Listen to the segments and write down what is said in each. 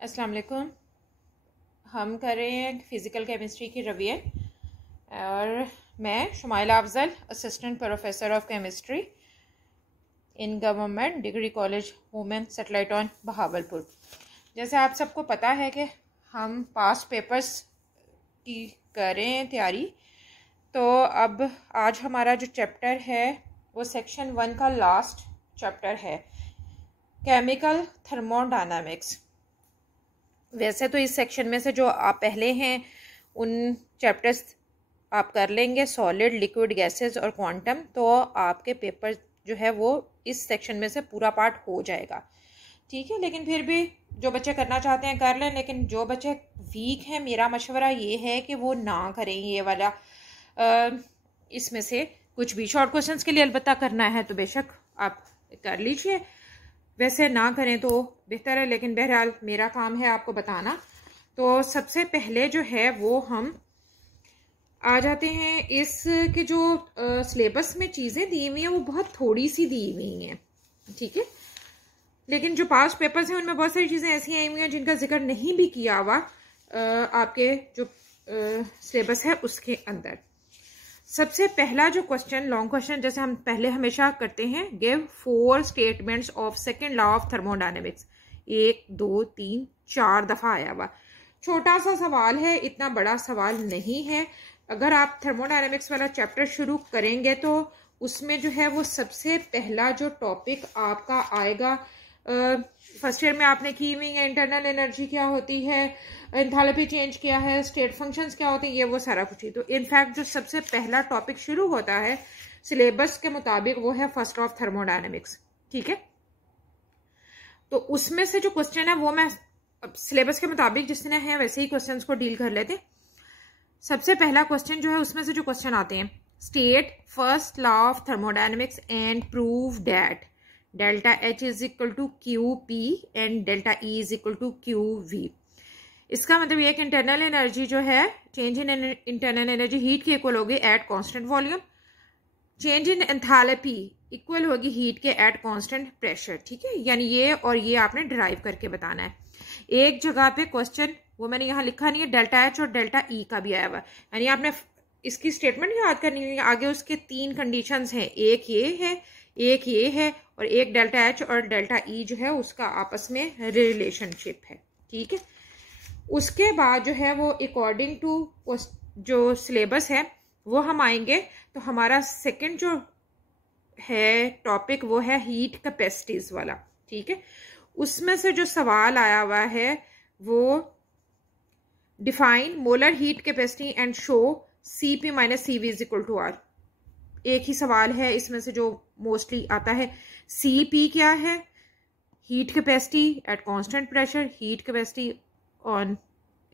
अस्सलाम वालेकुम। हम कर रहे हैं फ़िज़िकल केमिस्ट्री की रिवीजन और मैं Shumaila Afzal, assistant professor of chemistry in government degree college women satellite on Bahawalpur. जैसे आप सबको पता है कि हम पास्ट पेपर्स की कर रहे हैं तैयारी, तो अब आज हमारा जो चैप्टर है वो सेक्शन 1 का लास्ट चैप्टर है, केमिकल थर्मोडायनामिक्स। वैसे तो इस सेक्शन में से जो आप पहले हैं उन चैप्टर्स आप कर लेंगे, सॉलिड, लिक्विड, गैसेस और क्वांटम, तो आपके पेपर जो है वो इस सेक्शन में से पूरा पार्ट हो जाएगा। ठीक है, लेकिन फिर भी जो बच्चे करना चाहते हैं कर लें, लेकिन जो बच्चे वीक हैं मेरा मशवरा ये है कि वो ना करें ये वाला। इसमें से कुछ भी शॉर्ट क्वेश्चंस के लिए अलबत्ता करना है तो बेशक आप कर लीजिए, वैसे ना करें तो बेहतर है, लेकिन बहरहाल मेरा काम है आपको बताना। तो सबसे पहले जो है वो हम आ जाते हैं इसके जो सिलेबस में चीज़ें दी हुई हैं वो बहुत थोड़ी सी दी हुई हैं, ठीक है, लेकिन जो पास्ट पेपर्स हैं उनमें बहुत सारी चीज़ें ऐसी आई हुई हैं जिनका जिक्र नहीं भी किया हुआ आपके जो सिलेबस है उसके अंदर। सबसे पहला जो क्वेश्चन, लॉन्ग क्वेश्चन जैसे हम पहले हमेशा करते हैं, give 4 statements of second law of thermodynamics. 1 2 3 4 दफा आया हुआ। छोटा सा सवाल है, इतना बड़ा सवाल नहीं है। अगर आप थर्मोडायनेमिक्स वाला चैप्टर शुरू करेंगे तो उसमें जो है वो सबसे पहला जो टॉपिक आपका आएगा, फर्स्ट ईयर में आपने की हुई है, इंटरनल एनर्जी क्या होती है, एंथैल्पी चेंज क्या है, स्टेट फंक्शंस क्या होते हैं, ये वो सारा कुछ ही। तो इनफैक्ट जो सबसे पहला टॉपिक शुरू होता है सिलेबस के मुताबिक वो है फर्स्ट ऑफ थर्मोडायनेमिक्स, ठीक है। तो उसमें से जो क्वेश्चन है वो मैं सिलेबस के मुताबिक जिसने है वैसे ही क्वेश्चंस को डील कर लेते। सबसे पहला क्वेश्चन जो है उसमें से जो क्वेश्चन आते हैं, state first law of thermodynamics and prove that delta H is equal to Q P and delta E is equal to Q V. इसका मतलब ये कि इंटरनल एनर्जी जो है, change in internal energy heat की equal होगी at constant volume, change in enthalpy equal होगी heat के एट कांस्टेंट प्रेशर, ठीक है। यानी ये और ये आपने डिराइव करके बताना है। एक जगह पे क्वेश्चन वो मैंने यहाँ लिखा नहीं है, डेल्टा एच और डेल्टा ई का भी आया हुआ, यानी आपने इसकी स्टेटमेंट याद करनी है। आगे उसके 3 कंडीशंस हैं, एक ये है, एक ये है और एक डेल्टा एच और डेल्टा ई जो है उसका आपस में रिलेशनशिप है, ठीक है। उसके बाद जो है वो अकॉर्डिंग टू जो सिलेबस है वो हम आएंगे, तो हमारा सेकंड जो है टॉपिक वो है हीट कैपेसिटीज वाला, ठीक है। उसमें से जो सवाल आया हुआ है वो define molar heat capacity and show Cp minus Cv is equal to R। एक ही सवाल है इसमें से जो मोस्टली आता है। Cp क्या है? Heat capacity eight constant pressure, heat capacity on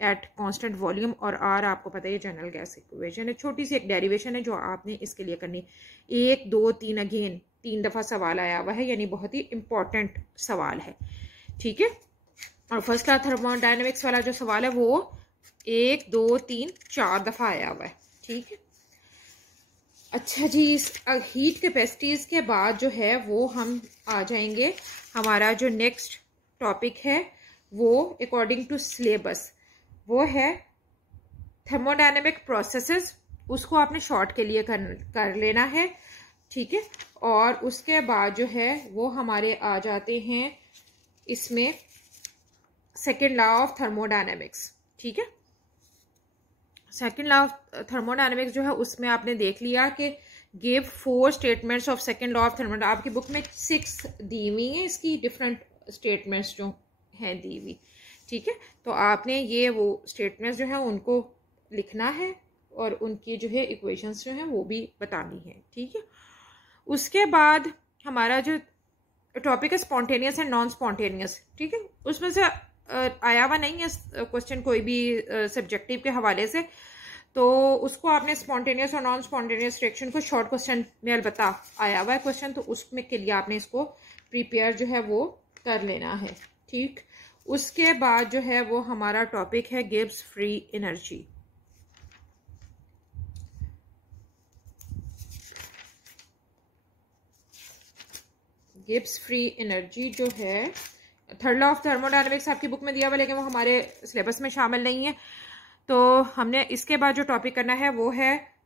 eight constant volume, और R आपको पता है जनरल गैस इक्वेशन है। छोटी सी एक डेरिवेशन है जो आपने इसके लिए करनी। 1 2 3 अगेन 3 दफा सवाल आया हुआ है, यानी बहुत ही इंपॉर्टेंट सवाल है, ठीक है। और फर्स्ट क्लास थर्मोडायनेमिक्स वाला जो सवाल है वो 1 2 3 4 दफा आया हुआ है, ठीक है। अच्छा जी, हीट कैपेसिटीज के बाद जो है वो हम आ जाएंगे, हमारा जो नेक्स्ट टॉपिक है वो अकॉर्डिंग टू सिलेबस वो है थर्मोडायनेमिक प्रोसेसेस। उसको आपने शॉर्ट के लिए कर लेना है, ठीक है। और उसके बाद जो है वो हमारे आ जाते हैं इसमें सेकेंड लॉ ऑफ थर्मोडायनेमिक्स, ठीक है। सेकेंड लॉ ऑफ थर्मोडायनेमिक्स जो है उसमें आपने देख लिया कि give 4 statements of second law of thermodynamics. आपकी बुक में 6 दी हुई है इसकी डिफरेंट स्टेटमेंट्स जो हैं दी हुई, ठीक है। तो आपने ये वो स्टेटमेंट्स जो है उनको लिखना है और उनकी जो है इक्वेशंस जो हैं वो भी बतानी है, ठीक है। उसके बाद हमारा जो टॉपिक है स्पॉन्टेनियस एंड नॉन स्पॉन्टेनियस, ठीक है। उसमें से आया हुआ नहीं है क्वेश्चन कोई भी सब्जेक्टिव के हवाले से, तो उसको आपने स्पॉन्टेनियस और नॉन स्पॉन्टेनियस रिएक्शन को शॉर्ट क्वेश्चन में अलबत्ता आया हुआ है क्वेश्चन, तो उसमें के लिए आपने इसको प्रिपेयर जो है वो कर लेना है, ठीक। उसके बाद जो है वो हमारा टॉपिक है Gibbs free energy. Gibbs free energy जो है थर्ड लॉ ऑफ थर्मोडायनेमिक्स आपकी बुक में दिया हुआ, लेकिन वो हमारे सिलेबस में शामिल नहीं है। तो हमने इसके बाद जो टॉपिक करना है वो है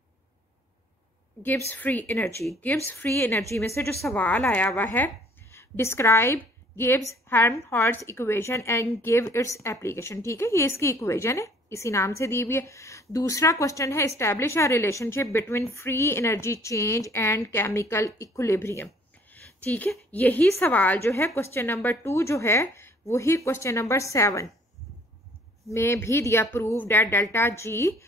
Gibbs free energy. Gibbs free energy में से जो सवाल आया हुआ है, describe Gibbs Helmholtz equation and give its application. ठीक है, ये इसकी इक्वेशन है, इसी नाम से दी हुई है। दूसरा क्वेश्चन है establish a relationship between free energy change and chemical equilibrium. ठीक है, यही सवाल जो है क्वेश्चन नंबर 2 जो है वही क्वेश्चन नंबर 7 में भी दिया। Prove that delta G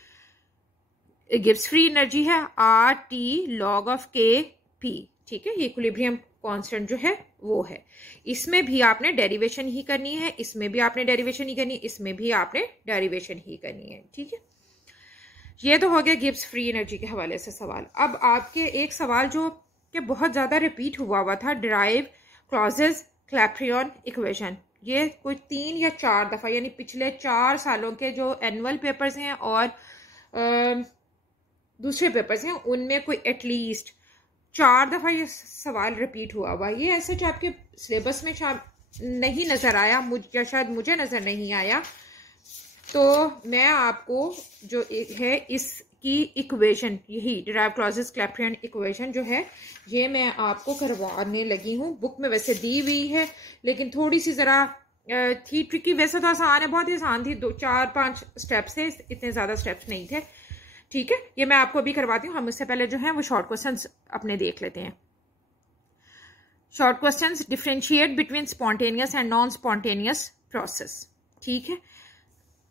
Gibbs free energy है आर टी लॉग ऑफ के पी। ठीक है, ये इक्विलिब्रियम कांस्टेंट जो है वो है। इसमें भी आपने डेरिवेशन ही करनी है, इसमें भी आपने डेरिवेशन ही करनी है, इसमें भी आपने डेरिवेशन ही करनी है। ठीक है, ये तो हो गया गिब्स फ्री एनर्जी के हवाले से सवाल। अब आपके एक सवाल जो कि बहुत ज़्यादा रिपीट हुआ था, डिराइव क्लॉजेस क्लैप्रियन इक्वेशन। ये कोई 3 या 4 दफ़ा, यानी पिछले 4 सालों के जो एनुअल पेपर्स हैं और दूसरे पेपर्स हैं उनमें कोई एटलीस्ट 4 दफ़ा ये सवाल रिपीट हुआ। ये ऐसे आपके सिलेबस में नहीं नज़र आया, या शायद मुझे नज़र नहीं आया। तो मैं आपको जो है इसकी इक्वेशन, यही डिराइव क्लॉजेस क्लैप्रियन इक्वेशन जो है, ये मैं आपको करवाने लगी हूँ। बुक में वैसे दी हुई है, लेकिन थोड़ी सी ज़रा थी ट्रिकी। वैसे तो आसान है, बहुत ही आसान थी, 4-5 स्टेप्स थे, इतने ज़्यादा स्टेप्स नहीं थे। ठीक है, ये मैं आपको अभी करवाती हूँ। हम उससे पहले जो है वो शॉर्ट क्वेश्चंस अपने देख लेते हैं। Short questions, differentiate between spontaneous and non spontaneous process. ठीक है,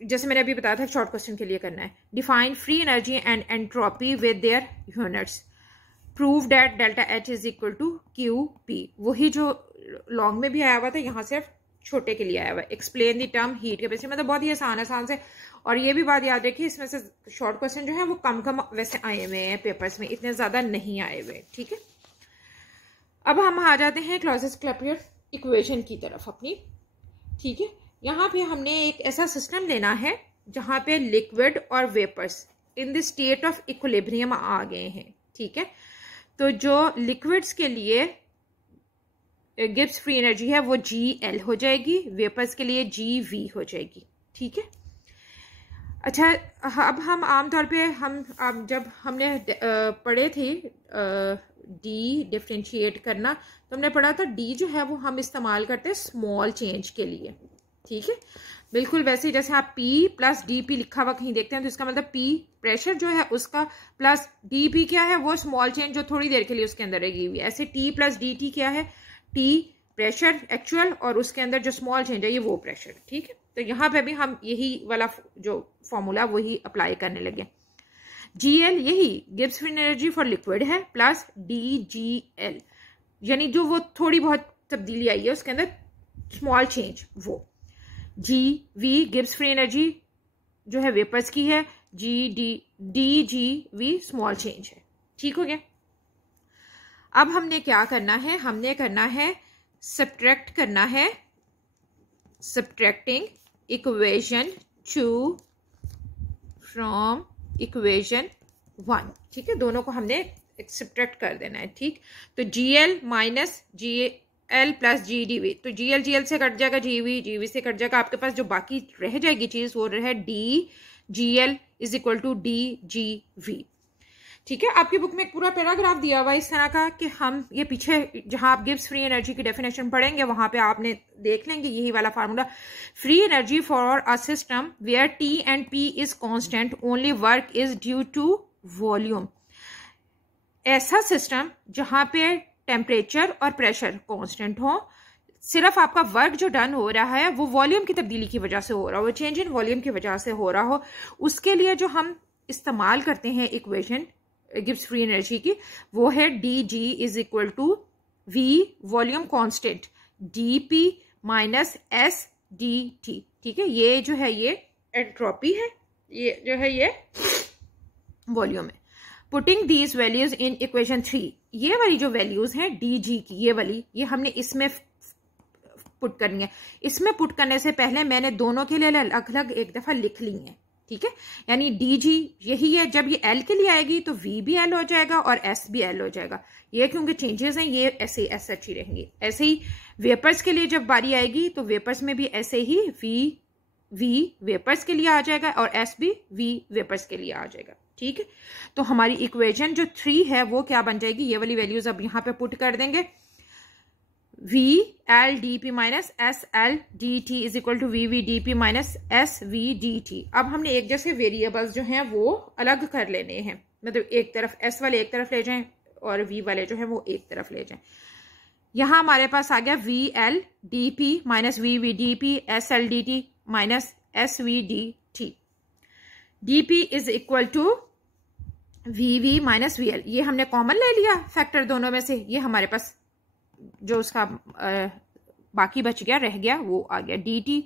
जैसे मैंने अभी बताया था शॉर्ट क्वेश्चन के लिए करना है। Define free energy and entropy with their units. Prove that delta H is equal to Q P. वही जो लॉन्ग में भी आया हुआ था, यहाँ सिर्फ छोटे के लिए आया हुआ है। Explain the term heat capacity. मतलब बहुत ही आसान से। और ये भी बात याद रखिए, इसमें से शॉर्ट क्वेश्चन जो है वो कम वैसे आए हुए हैं पेपर्स में, इतने ज्यादा नहीं आए हुए। ठीक है, अब हम आ जाते हैं क्लॉजेस क्लैप्रियन इक्वेशन की तरफ अपनी। ठीक है, यहाँ पे हमने एक ऐसा सिस्टम लेना है जहां पे लिक्विड और vapours in the state of equilibrium आ गए हैं। ठीक है, तो जो लिक्विड्स के लिए गिब्स फ्री एनर्जी है वो GL हो जाएगी, वेपर्स के लिए GV हो जाएगी। ठीक है, अच्छा, अब हम आमतौर पे अब जब हमने पढ़े थे डी डिफरेंशिएट करना, तो हमने पढ़ा था डी जो है वो हम इस्तेमाल करते हैं स्मॉल चेंज के लिए। ठीक है, बिल्कुल वैसे ही जैसे आप P प्लस DP लिखा हुआ कहीं देखते हैं, तो इसका मतलब P प्रेशर जो है उसका, प्लस DP क्या है, वो स्मॉल चेंज जो थोड़ी देर के लिए उसके अंदर रहेगी हुई। ऐसे T प्लस DT क्या है, T प्रेशर एक्चुअल और उसके अंदर जो स्मॉल चेंज है ये वो प्रेशर। ठीक है, तो यहाँ पे भी हम यही वाला जो फॉर्मूला वही अप्लाई करने लगे। GL यही Gibbs free energy for liquid है, प्लस DGL यानी जो वो थोड़ी बहुत तब्दीली आई है उसके अंदर स्मॉल चेंज, वो GV गिब्स फ्री एनर्जी जो है वेपर्स की है, DGV स्मॉल चेंज है। ठीक हो गया। अब हमने क्या करना है, हमने करना है सब्ट्रैक्ट करना है, सब्ट्रैक्टिंग इक्वेशन 2 फ्रॉम इक्वेशन 1। ठीक है, दोनों को हमने सब्ट्रैक्ट कर देना है। ठीक, तो GL minus GL plus GDV, तो GL से कट जाएगा, GV से कट जाएगा, आपके पास जो बाकी रह जाएगी चीज वो रहे DGL is equal to DGV। ठीक है, आपकी बुक में एक पूरा पैराग्राफ दिया हुआ है इस तरह का कि हम ये पीछे जहां आप गिब्स फ्री एनर्जी की डेफिनेशन पढ़ेंगे वहां पे आपने देख लेंगे यही वाला formula. Free energy for a system where T and P is constant, only work is due to volume. ऐसा सिस्टम जहां पे टेम्परेचर और प्रेशर कांस्टेंट हो, सिर्फ आपका वर्क जो डन हो रहा है वो वॉल्यूम की तब्दीली की वजह से हो रहा हो, चेंज इन वॉल्यूम की वजह से हो रहा हो, उसके लिए जो हम इस्तेमाल करते हैं इक्वेशन गिब्स फ्री एनर्जी की, वो है DG is equal to V volume constant DP minus SDT। ठीक है, ये जो है ये एंट्रोपी है, ये जो है ये वॉल्यूम है। Putting these values in equation 3, ये वाली जो वैल्यूज हैं DG की, ये वाली, ये हमने इसमें पुट करनी है। इसमें पुट करने से पहले मैंने दोनों के लिए अलग अलग एक दफा लिख ली है। ठीक है, यानी डी जी यही है। जब ये एल के लिए आएगी तो वी भी एल हो जाएगा और एस भी एल हो जाएगा। ये क्योंकि चेंजेस हैं, ये ऐसे एस अच्छी रहेंगी। ऐसे ही वेपर्स के लिए जब बारी आएगी तो वेपर्स में भी ऐसे ही वी वेपर्स के लिए आ जाएगा और एस भी वी वेपर्स के लिए आ जाएगा। ठीक है, तो हमारी इक्वेशन जो 3 है वो क्या बन जाएगी, ये वाली वैल्यूज अब यहां पे पुट कर देंगे। V L D P minus S L D T is equal to V V D P minus S V D T. अब हमने एक जैसे वेरिएबल्स जो हैं वो अलग कर लेने हैं, मतलब एक तरफ एस वाले एक तरफ ले जाएं और वी वाले जो है वो एक तरफ ले जाएं। यहां हमारे पास आ गया V L D P minus V V D P S L D T minus S V D T. D P is equal to V V minus V L, ये हमने कॉमन ले लिया फैक्टर दोनों में से, ये हमारे पास जो उसका बाकी बच गया रह गया वो आ गया डी टी,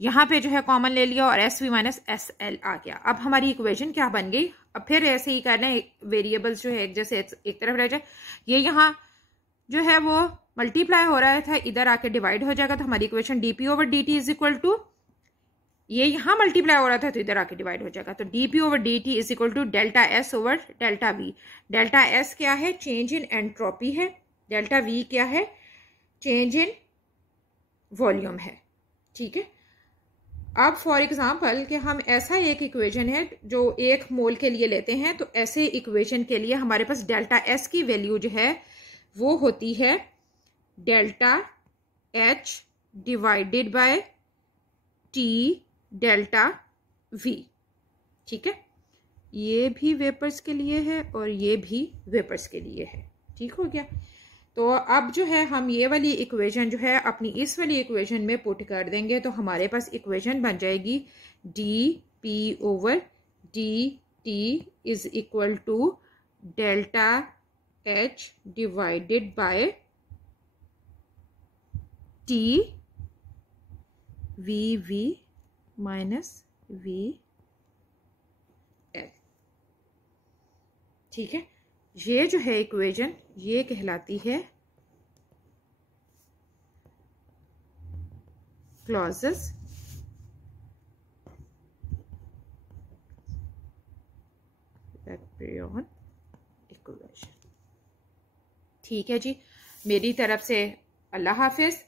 यहाँ पे जो है कॉमन ले लिया और S V minus S L आ गया। अब हमारी इक्वेशन क्या बन गई, अब फिर ऐसे ही करना है, वेरिएबल्स जो है एक जैसे एक तरफ रह जाए, ये यहाँ जो है वो मल्टीप्लाई हो रहा था, इधर आके डिवाइड हो जाएगा, तो हमारी equation D P over D T is equal to, ये यहाँ मल्टीप्लाई हो रहा था तो इधर आके डिवाइड हो जाएगा, तो D P over D T is equal to delta S over delta V. Delta S क्या है, चेंज इन एंट्रोपी है, डेल्टा वी क्या है, चेंज इन वॉल्यूम है। ठीक है, अब फॉर एग्जांपल कि हम ऐसा एक इक्वेशन है जो 1 मोल के लिए लेते हैं, तो ऐसे इक्वेशन के लिए हमारे पास डेल्टा एस की वैल्यू जो है वो होती है delta H divided by T delta we. ठीक है, ये भी वेपर्स के लिए है और ये भी वेपर्स के लिए है। ठीक हो गया, तो अब जो है हम ये वाली इक्वेशन जो है अपनी इस वाली इक्वेशन में पुट कर देंगे, तो हमारे पास इक्वेशन बन जाएगी D P over D T is equal to delta H divided by T V V minus V L. ठीक है, ये जो है इक्वेशन ये कहलाती है क्लॉजेस इक्वेशन। ठीक है जी, मेरी तरफ से अल्लाह हाफिज।